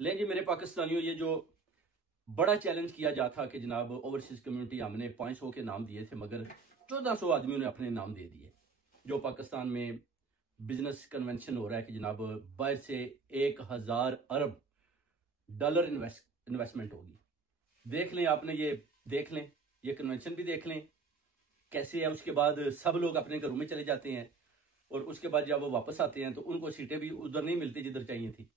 लें जी मेरे पाकिस्तानियों, ये जो बड़ा चैलेंज किया जाता कि जनाब ओवरसीज कम्युनिटी हमने 500 के नाम दिए थे मगर 1400 आदमियों ने अपने नाम दे दिए। जो पाकिस्तान में बिजनेस कन्वेंशन हो रहा है कि जनाब बाहर से 1000 अरब डॉलर इन्वेस्टमेंट होगी। देख लें, आपने ये देख लें, ये कन्वेंशन भी देख लें कैसे है। उसके बाद सब लोग अपने घरों में चले जाते हैं और उसके बाद जब वो वापस आते हैं तो उनको सीटें भी उधर नहीं मिलती जिधर चाहिए थी।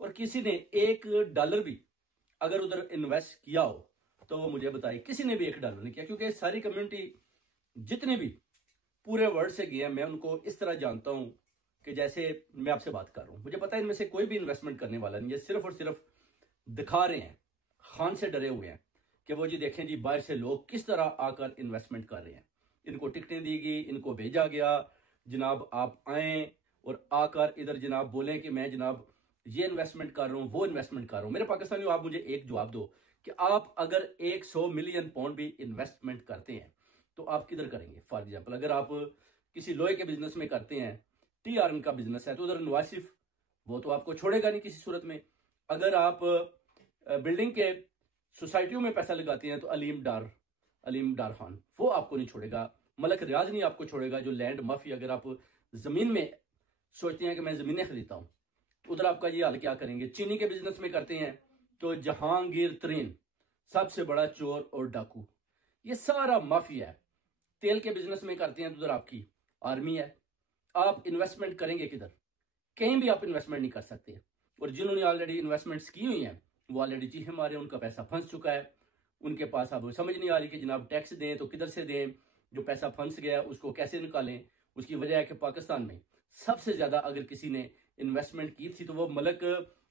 और किसी ने $1 भी अगर उधर इन्वेस्ट किया हो तो वो मुझे बताए, किसी ने भी $1 नहीं किया। क्योंकि सारी कम्युनिटी जितने भी पूरे वर्ल्ड से गए हैं, मैं उनको इस तरह जानता हूं कि जैसे मैं आपसे बात कर रहा हूं। मुझे पता है इनमें से कोई भी इन्वेस्टमेंट करने वाला नहीं है, सिर्फ और सिर्फ दिखा रहे हैं, खान से डरे हुए हैं कि वो जी देखें जी बाहर से लोग किस तरह आकर इन्वेस्टमेंट कर रहे हैं। इनको टिकटें दी गई, इनको भेजा गया जनाब आप आए और आकर इधर जनाब बोलें कि मैं जनाब ये इन्वेस्टमेंट कर रहा हूं, वो इन्वेस्टमेंट कर रहा हूं। मेरे पाकिस्तानियों, आप मुझे एक जवाब दो कि आप अगर 100 मिलियन पाउंड भी इन्वेस्टमेंट करते हैं तो आप किधर करेंगे? फॉर एग्जाम्पल, अगर आप किसी लोहे के बिजनेस में करते हैं, टी आयरन का बिजनेस है, तो उधर नवासिफ वो तो आपको छोड़ेगा नहीं किसी सूरत में। अगर आप बिल्डिंग के सोसाइटियों में पैसा लगाते हैं तो अलीम डार खान वो आपको नहीं छोड़ेगा। मलक रियाज नहीं आपको छोड़ेगा, जो लैंड माफी। अगर आप जमीन में सोचते हैं कि मैं जमीनें खरीदता हूं तो उधर आपका ये हाल क्या करेंगे। चीनी के बिजनेस में करते हैं तो जहांगीर तरीन सबसे बड़ा चोर और डाकू, ये सारा माफिया है। तेल के बिजनेस में करते हैं तो उधर आपकी आर्मी है। आप इन्वेस्टमेंट करेंगे किधर? कहीं भी आप इन्वेस्टमेंट नहीं कर सकते। और जिन्होंने ऑलरेडी इन्वेस्टमेंट्स की हुई हैं वो ऑलरेडी चीखे मारे, उनका पैसा फंस चुका है। उनके पास अब समझ नहीं आ रही कि जनाब टैक्स दें तो किधर से दें, जो पैसा फंस गया उसको कैसे निकालें। उसकी वजह है कि पाकिस्तान में सबसे ज्यादा अगर किसी ने इन्वेस्टमेंट की थी तो वो मलक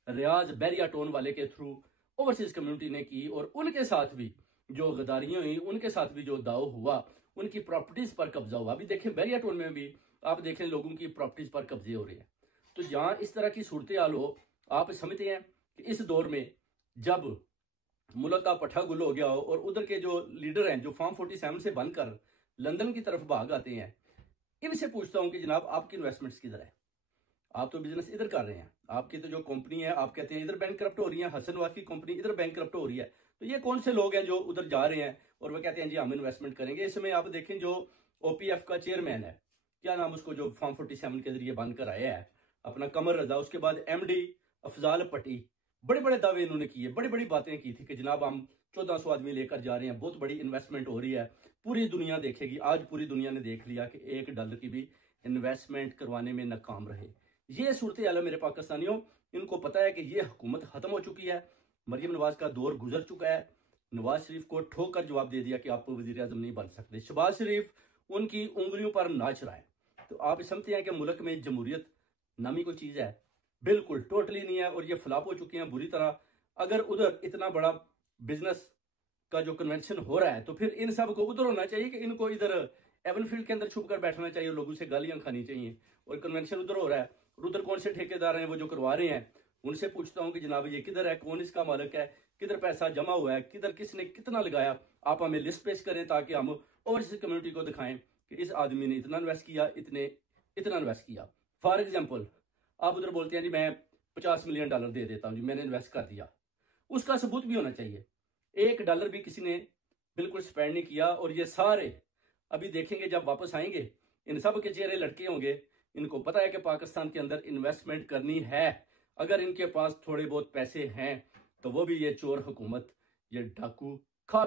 रियाज बैरिया टोन वाले के थ्रू ओवरसीज कम्युनिटी ने की। और उनके साथ भी जो गद्दारियां हुई, उनके साथ भी जो दाव हुआ, उनकी प्रॉपर्टीज पर कब्जा हुआ। अभी देखें बैरिया टोन में भी आप देखें लोगों की प्रॉपर्टीज पर कब्जे हो रहे हैं। तो जहां इस तरह की सूरत हाल हो, आप समझते हैं कि इस दौर में जब मुल्क का पट्ठा गुल हो गया हो और उधर के जो लीडर हैं जो फॉर्म 47 से बनकर लंदन की तरफ भाग आते हैं, इनसे पूछता हूं कि जनाब आपकी इन्वेस्टमेंट्स किधर है? आप तो बिजनेस इधर कर रहे हैं, आपकी तो जो कंपनी है आप कहते हैं इधर बैंक करप्ट हो रही है, हसन वाद की कंपनी इधर बैंक करप्ट हो रही है। तो ये कौन से लोग हैं जो उधर जा रहे हैं और वो कहते हैं जी हम इन्वेस्टमेंट करेंगे? इसमें आप देखें जो ओपीएफ का चेयरमैन है, क्या नाम उसको, जो फॉर्म 47 के जरिए बनकर आया है, अपना कमर रजा। उसके बाद एमडी अफजाल पट्टी, बड़े बड़े दावे इन्होंने किए, बड़ी बड़ी बातें की थी कि जनाब हम 1400 आदमी लेकर जा रहे हैं, बहुत बड़ी इन्वेस्टमेंट हो रही है, पूरी दुनिया देखेगी। आज पूरी दुनिया ने देख लिया कि $1 की भी इन्वेस्टमेंट करवाने में नाकाम रहे। ये सूरत हाल है मेरे पाकिस्तानियों। इनको पता है कि ये हुकूमत खत्म हो चुकी है, मरियम नवाज का दौर गुजर चुका है। नवाज शरीफ को ठोकर जवाब दे दिया कि आप वजीर आजम नहीं बन सकते। शहबाज शरीफ उनकी उंगलियों पर नाच रहा है। तो आप समझते हैं कि मुल्क में जमहूरियत नामी कोई चीज है? बिल्कुल टोटली नहीं है। और ये फ्लॉप हो चुके हैं बुरी तरह। अगर उधर इतना बड़ा बिजनेस का जो कन्वेंशन हो रहा है तो फिर इन सब को उधर होना चाहिए कि इनको इधर एवनफील्ड के अंदर छुप कर बैठना चाहिए, लोगों से गालियां खानी चाहिए। और कन्वेंशन उधर हो रहा है और उधर कौन से ठेकेदार हैं वो जो करवा रहे हैं, उनसे पूछता हूं कि जनाब ये किधर है, कौन इसका मालिक है, किधर पैसा जमा हुआ है, किधर किसने कितना लगाया। आप हमें लिस्ट पेश करें ताकि हम ओवरसीज कम्युनिटी को दिखाएं कि इस आदमी ने इतना इन्वेस्ट किया, इतना इन्वेस्ट किया। फॉर एग्जाम्पल, आप उधर बोलते हैं जी मैं $50 मिलियन दे देता हूं जी, मैंने इन्वेस्ट कर दिया। उसका सबूत भी होना चाहिए। $1 भी किसी ने बिल्कुल स्पेंड नहीं किया। और ये सारे अभी देखेंगे जब वापस आएंगे, इन सब के चेहरे लटके होंगे। इनको पता है कि पाकिस्तान के अंदर इन्वेस्टमेंट करनी है। अगर इनके पास थोड़े बहुत पैसे हैं तो वो भी ये चोर हुकूमत, ये डाकू खा